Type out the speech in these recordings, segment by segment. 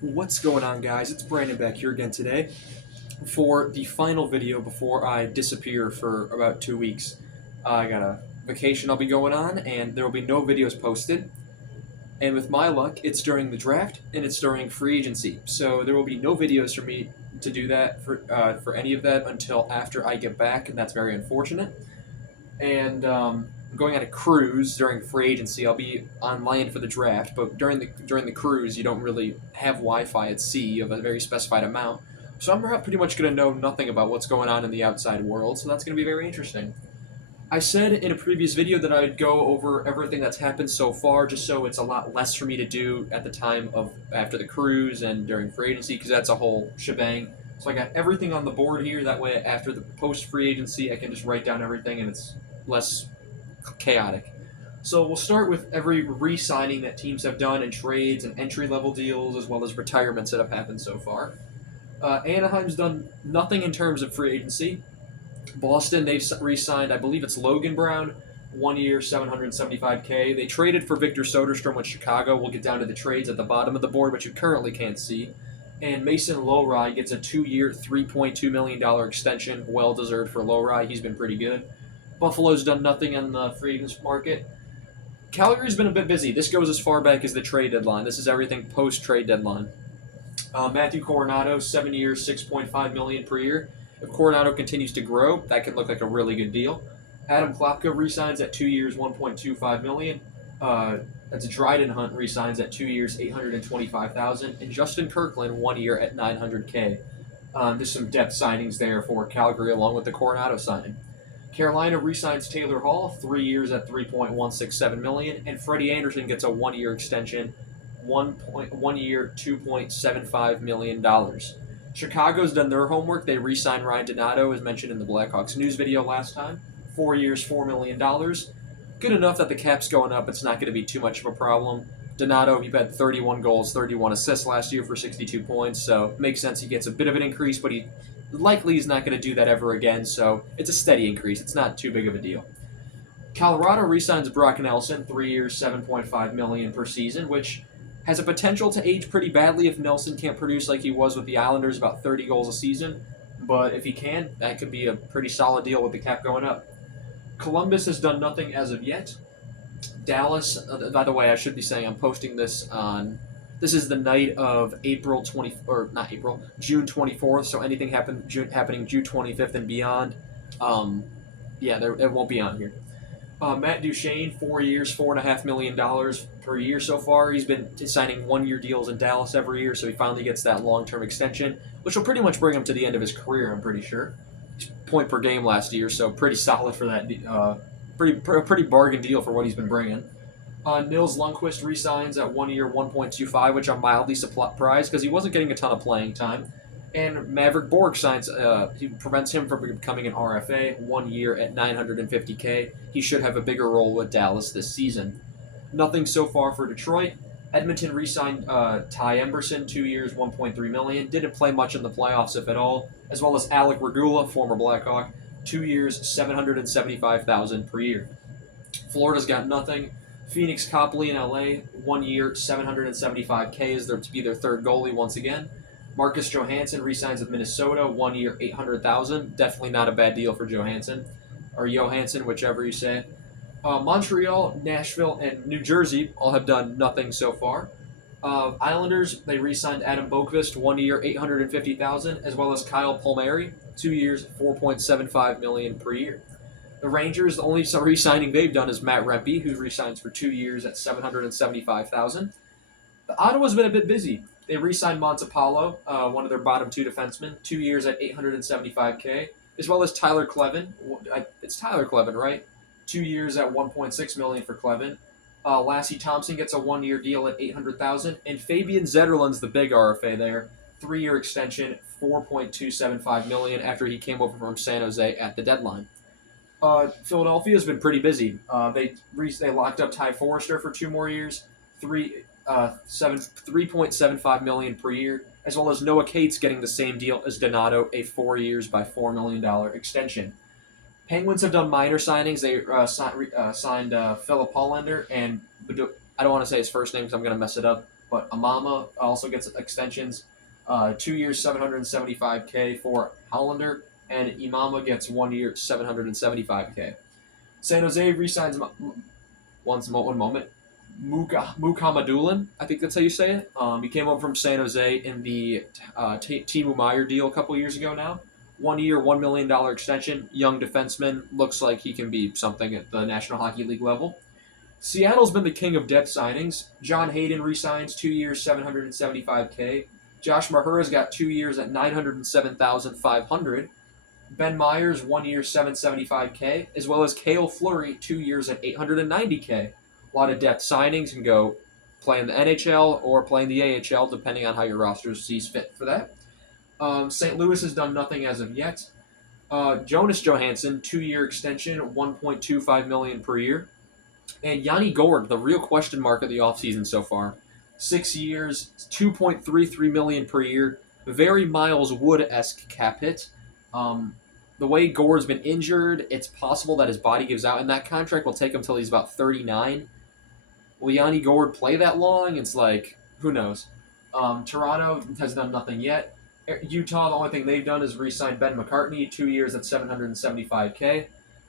What's going on, guys? It's Brandon back here again today for the final video before I disappear for about 2 weeks. I got a vacation I'll be going on, and there will be no videos posted. And with my luck, it's during the draft and it's during free agency, so there will be no videos for me to do that for any of that until after I get back, and that's very unfortunate. And I'm going on a cruise during free agency. I'll be on land for the draft, but during the cruise, you don't really have Wi-Fi at sea. You have a very specified amount, so I'm pretty much going to know nothing about what's going on in the outside world. So that's going to be very interesting. I said in a previous video that I'd go over everything that's happened so far, just so it's a lot less for me to do at the time of after the cruise and during free agency, because that's a whole shebang. So I got everything on the board here. That way, after the post free agency, I can just write down everything, and it's less chaotic. So we'll start with every re-signing that teams have done in trades and entry-level deals, as well as retirements that have happened so far. Anaheim's done nothing in terms of free agency. Boston, they've re-signed, I believe it's Logan Brown, 1 year, 775K. They traded for Victor Soderstrom with Chicago. We'll get down to the trades at the bottom of the board, which you currently can't see. And Mason Lowry gets a 2 year, $3.2 million extension. Well deserved for Lowry. He's been pretty good. Buffalo's done nothing on the free agents market. Calgary's been a bit busy. This goes as far back as the trade deadline. This is everything post-trade deadline. Matthew Coronado, 7 years, $6.5 million per year. If Coronado continues to grow, that could look like a really good deal. Adam Klopka resigns at 2 years, $1.25 million. That's Dryden Hunt resigns at 2 years, $825,000, and Justin Kirkland 1 year at $900K. There's some depth signings there for Calgary, along with the Coronado signing. Carolina resigns Taylor Hall 3 years at $3.167 million, and Freddie Anderson gets a 1 year extension, 1 year, $2.75 million. Chicago's done their homework. They re-signed Ryan Donato, as mentioned in the Blackhawks news video last time. 4 years, $4 million. Good enough that the cap's going up. It's not going to be too much of a problem. Donato, he had 31 goals, 31 assists last year for 62 points, so it makes sense he gets a bit of an increase, but he likely is not going to do that ever again, so it's a steady increase. It's not too big of a deal. Colorado re-signs Brock Nelson, 3 years, $7.5 million per season, which has a potential to age pretty badly if Nelson can't produce like he was with the Islanders, about 30 goals a season. But if he can, that could be a pretty solid deal with the cap going up. Columbus has done nothing as of yet. Dallas, by the way, I should be saying I'm posting this on. This is the night of April 20, or not April, June 24th. So anything happening June 25th and beyond, it won't be on here. Matt Duchene, 4 years, $4.5 million per year so far. He's been signing 1 year deals in Dallas every year, so he finally gets that long-term extension, which will pretty much bring him to the end of his career, I'm pretty sure. Point per game last year, so pretty solid for that. Pretty bargain deal for what he's been bringing. Nils Lundqvist re-signs at 1 year, 1.25, which I'm mildly surprised because he wasn't getting a ton of playing time. And Maverick Borg signs, he prevents him from becoming an RFA, 1 year at $950K. He should have a bigger role with Dallas this season. Nothing so far for Detroit. Edmonton re-signed Ty Emberson, 2 years, $1.3 million. Didn't play much in the playoffs, if at all. As well as Alec Regula, former Blackhawk, 2 years, $775,000 per year. Florida's got nothing. Phoenix Copley in LA, 1 year, $775K is to be their third goalie once again. Marcus Johansson re-signs with Minnesota, 1 year, $800,000. Definitely not a bad deal for Johansson, or Johansson, whichever you say. Montreal, Nashville, and New Jersey all have done nothing so far. Islanders, they re-signed Adam Boqvist, 1 year, $850,000, as well as Kyle Palmieri, 2 years, $4.75 million per year. The Rangers, the only re-signing they've done is Matt Rempe, who re-signs for 2 years at $775,000. The Ottawa's been a bit busy. They re-signed Montepallo, one of their bottom two defensemen, 2 years at $875K, as well as Tyler Kleven. It's Tyler Kleven, right? 2 years at $1.6 million for Kleven. Lassie Thompson gets a 1 year deal at $800,000, and Fabian Zetterlund's the big RFA there, 3 year extension, $4.275 million after he came over from San Jose at the deadline. Philadelphia's been pretty busy. They locked up Ty Forrester for 2 more years, $3.75 million per year, as well as Noah Cates getting the same deal as Donato, a 4 years by $4 million extension. Penguins have done minor signings. They signed Philip Hollander and I don't want to say his first name because I'm going to mess it up. but Amama also gets extensions. 2 years, 775K for Hollander, and Imama gets 1 year, 775K. San Jose re-signs one moment. Mukamadulan, I think that's how you say it. He came over from San Jose in the Timo Meyer deal a couple years ago now. 1 year, $1 million extension. Young defenseman. Looks like he can be something at the National Hockey League level. Seattle's been the king of depth signings. John Hayden resigns 2 years, 775K. Josh Mahura's got 2 years at 907,500. Ben Myers 1 year, 775K, as well as Cale Fleury 2 years at 890K. A lot of depth signings, can go play in the NHL or play in the AHL depending on how your roster sees fit for that. St. Louis has done nothing as of yet. Jonas Johansson 2 year extension, 1.25 million per year. And Yanni Gord, the real question mark of the offseason so far. 6 years, 2.33 million per year. Very Miles Wood-esque cap hit. The way Gord's been injured, it's possible that his body gives out, and that contract will take him till he's about 39. Will Yanni Gord play that long? It's like, who knows? Toronto has done nothing yet. Utah, the only thing they've done is re-sign Ben McCartney, 2 years at 775K.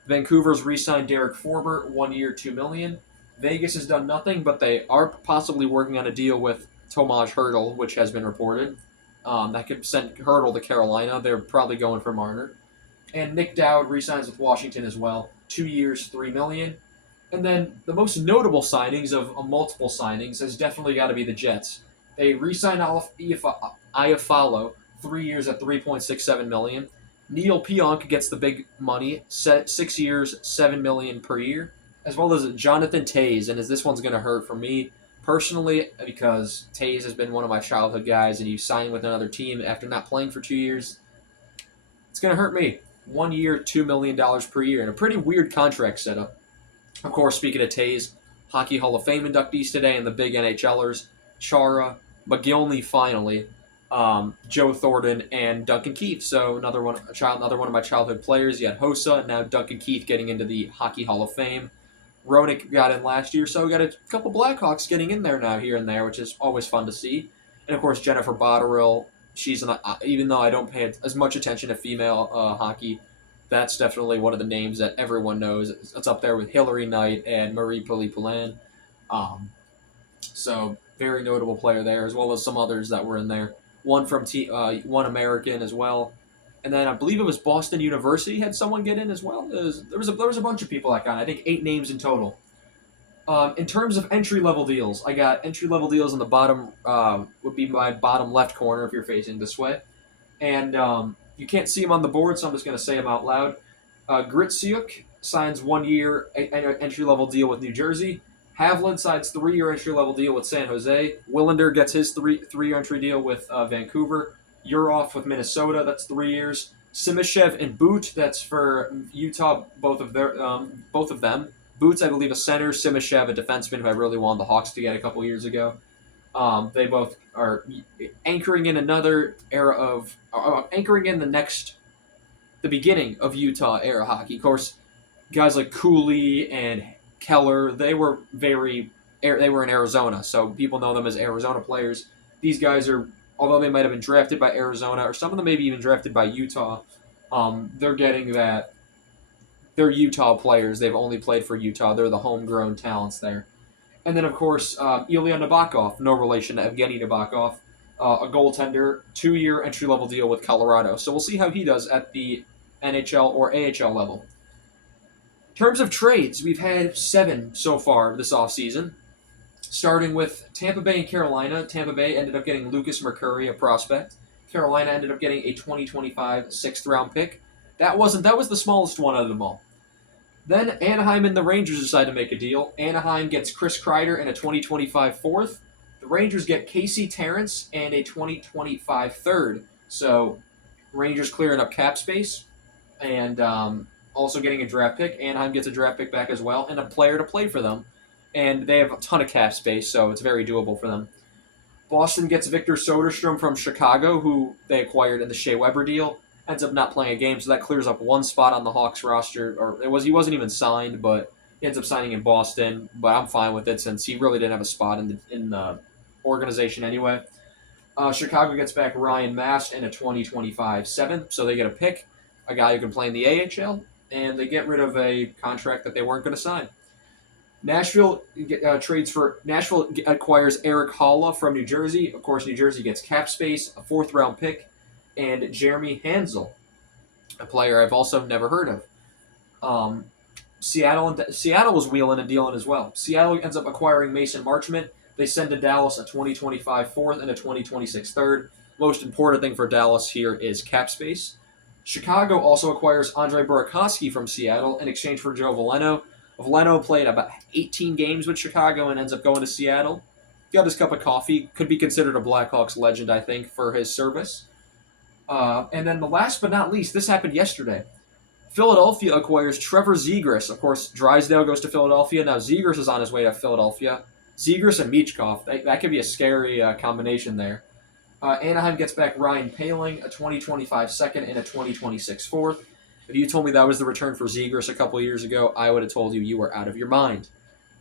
Vancouver's re-signed Derek Forbert, 1 year, $2 million. Vegas has done nothing, but they are possibly working on a deal with Tomas Hertl, which has been reported. That could send Hertl to Carolina. They're probably going for Marner. And Nick Dowd re-signs with Washington as well, 2 years, $3 million. And then the most notable signings of multiple signings has definitely got to be the Jets. They re-signed Iafallo, 3 years at $3.67 million. Neil Pionk gets the big money, 6 years, $7 million per year, as well as Jonathan Toews. And this one's going to hurt for me personally because Toews has been one of my childhood guys, and you sign with another team after not playing for 2 years. It's going to hurt me. 1 year, $2 million per year, and a pretty weird contract setup. Of course, speaking of Toews, Hockey Hall of Fame inductees today, and the big NHLers, Chara, McGillney finally, Joe Thornton, and Duncan Keith. So another one of my childhood players. You had Hossa, and now Duncan Keith getting into the Hockey Hall of Fame. Ronick got in last year, so we got a couple Blackhawks getting in there now, here and there, which is always fun to see. And of course, Jennifer Botterill. Even though I don't pay as much attention to female hockey, that's definitely one of the names that everyone knows. It's up there with Hillary Knight and Marie Poulin. So very notable player there, as well as some others that were in there. One from one American as well, and then I believe it was Boston University had someone get in as well. There was a bunch of people that got in. I think 8 names in total. In terms of entry-level deals, I got entry-level deals on the bottom, would be my bottom left corner if you're facing this way. And you can't see them on the board, so I'm just going to say them out loud. Gritsyuk signs 1 year entry-level deal with New Jersey. Havlin signs 3-year entry-level deal with San Jose. Willander gets his three-year entry deal with Vancouver. Urov with Minnesota, that's 3 years. Simishev and Boot, that's for Utah, both of them. Boots, I believe, a center. Simishev, a defenseman who I really wanted the Hawks to get a couple years ago. They both are anchoring in another era of anchoring in the beginning of Utah era hockey. Of course, guys like Cooley and Keller, they were in Arizona, so people know them as Arizona players. These guys are, although they might have been drafted by Arizona, or some of them maybe even drafted by Utah, they're getting that. They're Utah players. They've only played for Utah. They're the homegrown talents there. And then, of course, Ilya Nabokov, no relation to Evgeny Nabokov, a goaltender, 2-year entry-level deal with Colorado. So we'll see how he does at the NHL or AHL level. In terms of trades, we've had 7 so far this offseason, starting with Tampa Bay and Carolina. Tampa Bay ended up getting Lucas Mercuri, a prospect. Carolina ended up getting a 2025 6th-round pick. That was the smallest one out of them all. Then Anaheim and the Rangers decide to make a deal. Anaheim gets Chris Kreider and a 2025 4th. The Rangers get Casey Terrence and a 2025 3rd. So Rangers clearing up cap space and also getting a draft pick. Anaheim gets a draft pick back as well and a player to play for them. And they have a ton of cap space, so it's very doable for them. Boston gets Victor Soderstrom from Chicago, who they acquired in the Shea Weber deal. Ends up not playing a game, so that clears up one spot on the Hawks roster. He wasn't even signed, but he ends up signing in Boston. But I'm fine with it since he really didn't have a spot in organization anyway. Chicago gets back Ryan Mast and a 2025 seventh, so they get a pick, a guy who can play in the AHL, and they get rid of a contract that they weren't going to sign. Nashville acquires Eric Halla from New Jersey. Of course, New Jersey gets cap space, a fourth round pick, and Jeremy Hansel, a player I've also never heard of. Um, Seattle was wheeling and dealing as well. Seattle ends up acquiring Mason Marchment. They send to Dallas a 2025 fourth and a 2026 third. Most important thing for Dallas here is cap space. Chicago also acquires Andre Burakovsky from Seattle in exchange for Joe Veleno. Veleno played about 18 games with Chicago and ends up going to Seattle. Got his cup of coffee. Could be considered a Blackhawks legend, I think, for his service. And then the last but not least, this happened yesterday. Philadelphia acquires Trevor Zegras. Of course, Drysdale goes to Philadelphia. Now Zegras is on his way to Philadelphia. Zegras and Michkov. That could be a scary combination there. Anaheim gets back Ryan Poehling, a 2025 second and a 2026 fourth. If you told me that was the return for Zegras a couple years ago, I would have told you were out of your mind.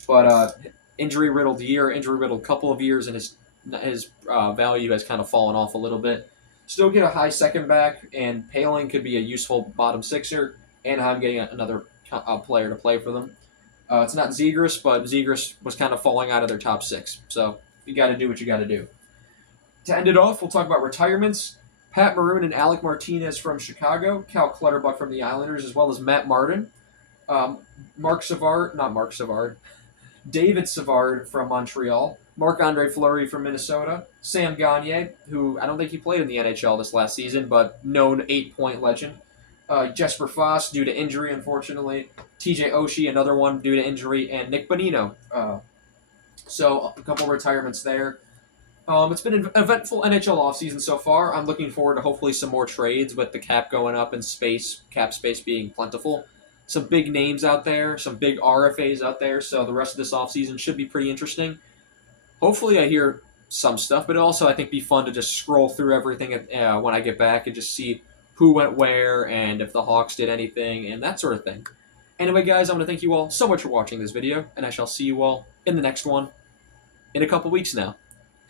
But injury-riddled year, injury-riddled couple of years, and his value has kind of fallen off a little bit. Still get a high second back, and Poehling could be a useful bottom sixer. Anaheim getting another player to play for them. It's not Zegras, but Zegras was kind of falling out of their top six. So you got to do what you got to do. To end it off, we'll talk about retirements. Pat Maroon and Alec Martinez from Chicago, Cal Clutterbuck from the Islanders, as well as Matt Martin. David Savard from Montreal, Marc-Andre Fleury from Minnesota, Sam Gagner, who I don't think he played in the NHL this last season, but known 8-point legend. Jesper Foss due to injury, unfortunately. TJ Oshie, another one due to injury, and Nick Bonino. So a couple of retirements there. It's been an eventful NHL offseason so far. I'm looking forward to hopefully some more trades with the cap going up and cap space being plentiful. Some big names out there, some big RFAs out there, so the rest of this offseason should be pretty interesting. Hopefully I hear some stuff, but also I think be fun to just scroll through everything when I get back and just see who went where and if the Hawks did anything and that sort of thing. Anyway, guys, I want to thank you all so much for watching this video, and I shall see you all in the next one in a couple weeks now.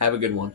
Have a good one.